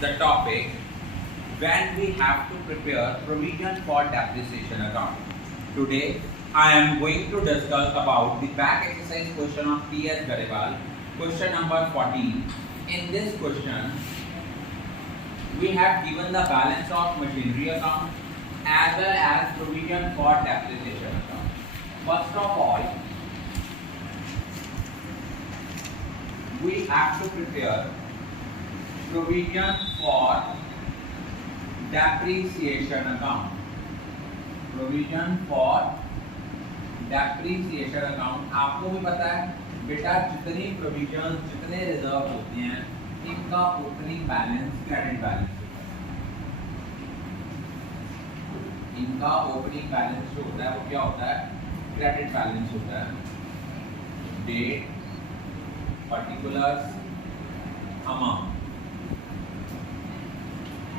the topic when we have to prepare provision for depreciation account. Today I am going to discuss about the back exercise question of T.S. Garewal, question number 14. In this question, we have given the balance of machinery account as well as provision for depreciation account. First of all, we have to prepare provision for depreciation account. Provision for depreciation account. आपको भी पता है बेटा, जितनी provision जितने reserve होते हैं इनका ओपनिंग बैलेंस क्रेडिट बैलेंस होता है। इनका ओपनिंग बैलेंस जो होता है वो क्या होता है? क्रेडिट बैलेंस होता है। Date, particulars, amount.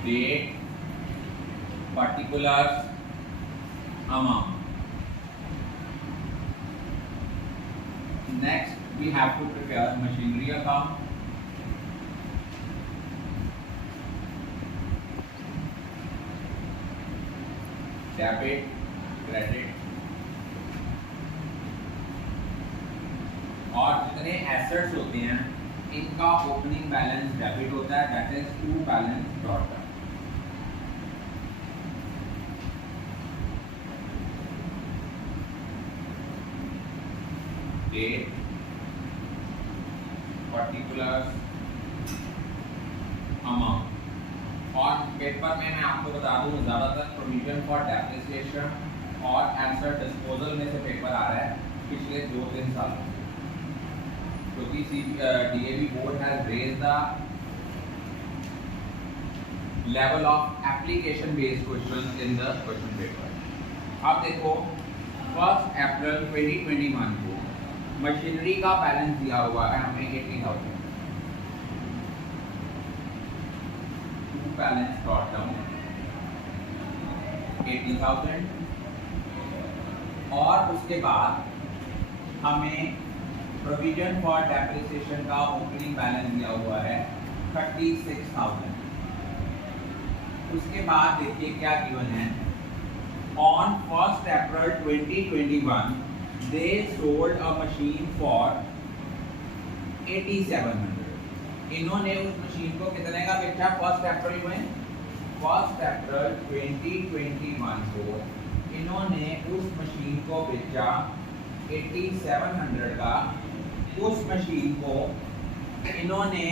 Date, particulars, amount. Next, we have to prepare machinery account. Debit, credit. और जितने एसेट्स होते हैं इनका ओपनिंग बैलेंस डेबिट होता है, that is to balance dot. Date, particulars, amount. और पेपर में मैं आपको बता दूं ज्यादातर प्रोविजन फॉर डेप्रिसिएशन और एसेट डिस्पोजल में से पेपर आ रहा है पिछले 2-3 सालों से, क्योंकि DAV board has raised the level of application based questions in the question paper. अब देखो 1 अप्रैल 2021 को मशीनरी का बैलेंस दिया हुआ है हमें 80,000। टू बैलेंस डॉट डाउन 80,000 और उसके बाद हमें प्रोविजन फॉर डेप्रिसिएशन का ओपनिंग बैलेंस दिया हुआ है 36,000। उसके बाद देखिए क्या गिवन है। On 1 April 2021 they sold a machine for 8700। इन्होंने उस मशीन को कितने का बेचा 1 अप्रैल में? 1 अप्रैल 2021 को इन्होंने उस मशीन को बेचा 8700 का। उस मशीन को इन्होंने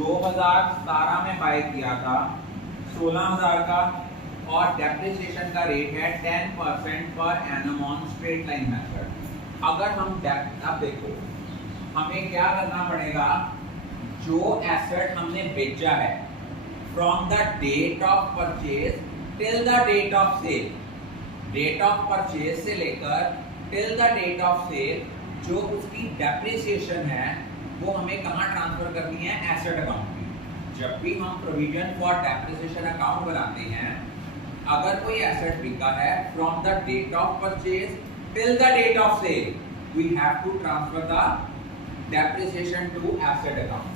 2017 में बाय किया था 16,000 का और डेप्रिसिएशन का रेट है 10% per annum on straight line method. अगर हम अब देखो हमें क्या करना पड़ेगा, जो एसेट हमने बेचा है from the date of purchase till the date of sale, date of purchase से लेकर till the date of sale जो उसकी डेप्रिसिएशन है वो हमें कहाँ ट्रांसफर करनी है? एसेट अकाउंट में। जब भी हम प्रोविजन फॉर डेप्रिसिएशन अकाउंट बनाते हैं, अगर कोई एसेट बिका है from the date of purchase till the date of sale, we have to transfer the depreciation to asset account.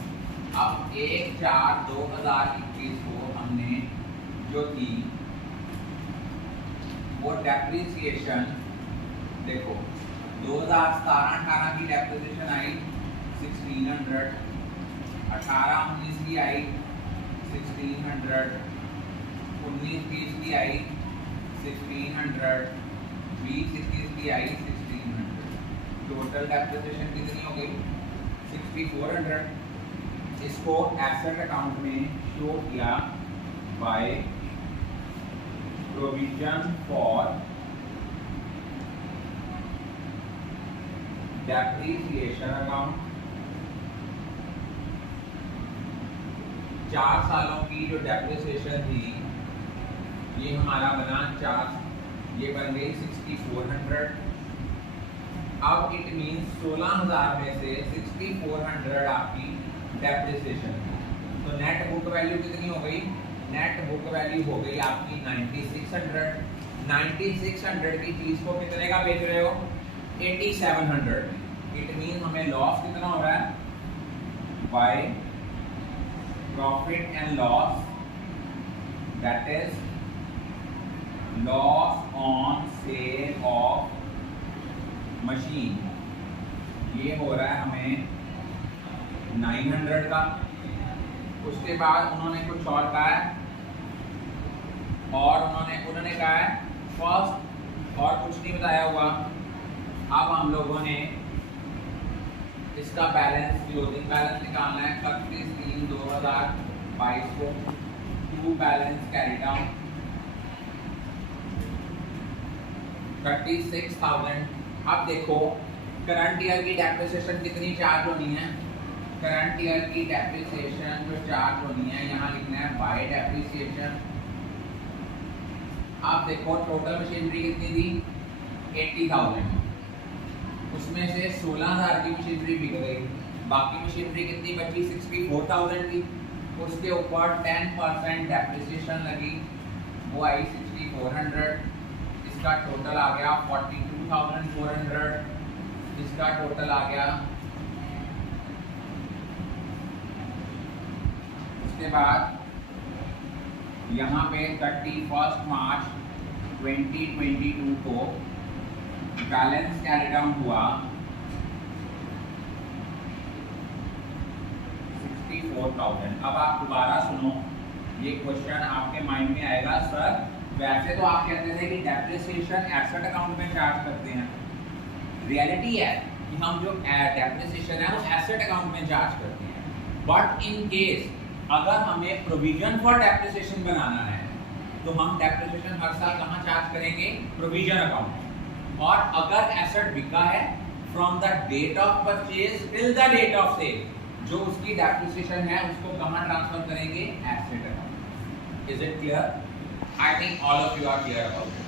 अब 1/4/2021 को हमने जो की वो डेप्रिसिएशन देखो 2017-18 की डेप्रिसिएशन आई 1600, 18-19 की आई 1600, 19-20 की आई 1600, 20-21 की आई 1600। टोटल डेप्रिसिएशन कितनी हो गई? 6400। इसको एसेट अकाउंट में शो किया by provision for depreciation account. 4 सालों की जो डेप्रिसिएशन थी ये हमारा बना 4, ये बन गई 6400। अब इट मीन्स 16,000 में से 6400 आपकी डेप्रिसिएशन थी, तो नेट बुक वैल्यू कितनी हो गई? नेट बुक वैल्यू हो गई आपकी 9600। 9600 की चीज को कितने का बेच रहे हो? 8700। इट मीन हमें लॉस कितना हो रहा है? By profit and loss, that is loss on sale of machine, ये हो रहा है हमें 900 का। उसके बाद उन्होंने कुछ और कहा है, और उन्होंने कहा है फर्स्ट, और कुछ नहीं बताया हुआ। अब हम लोगों ने इसका बैलेंस, क्लोजिंग बैलेंस निकालना है 31/3/2022 को, टू बैलेंस कैरी डाउन 36,000। अब देखो करंट ईयर की डेप्रिसिएशन कितनी चार्ज होनी है, करंट ईयर की डेप्रिसिएशन जो चार्ज होनी है यहाँ लिखना है बाय डेप्रिसिएशन। आप देखो टोटल मशीनरी कितनी थी 80,000, उसमें से 16,000 की मशीनरी बिक गई, बाकी मशीनरी कितनी बची 64,000 की। उसके ऊपर 10% डेप्रिसिएशन लगी, वो आई 6400। इसका टोटल आ गया 42,400। इसका टोटल आ गया, उसके बाद यहाँ पे 31 मार्च 2022 को बैलेंस कैरी डाउन हुआ 64,000। अब आप दोबारा सुनो, ये क्वेश्चन आपके माइंड में आएगा, सर वैसे तो आप कहते थे कि डेप्रिसिएशन एसेट अकाउंट में चार्ज करते हैं। रियलिटी है कि हम जो डेप्रिसिएशन है वो एसेट अकाउंट में चार्ज करते हैं, बट इन केस अगर हमें प्रोविजन फॉर डेप्रिसिएशन बनाना है तो हम डेप्रिसिएशन हर साल कहाँ चार्ज करेंगे, प्रोविजन अकाउंट। और अगर एसेट बिका है from the date of purchase till the date of sale, जो उसकी डेप्रिसिएशन है उसको कहाँ ट्रांसफर करेंगे, asset account. Is it clear? I think all of you are clear about it.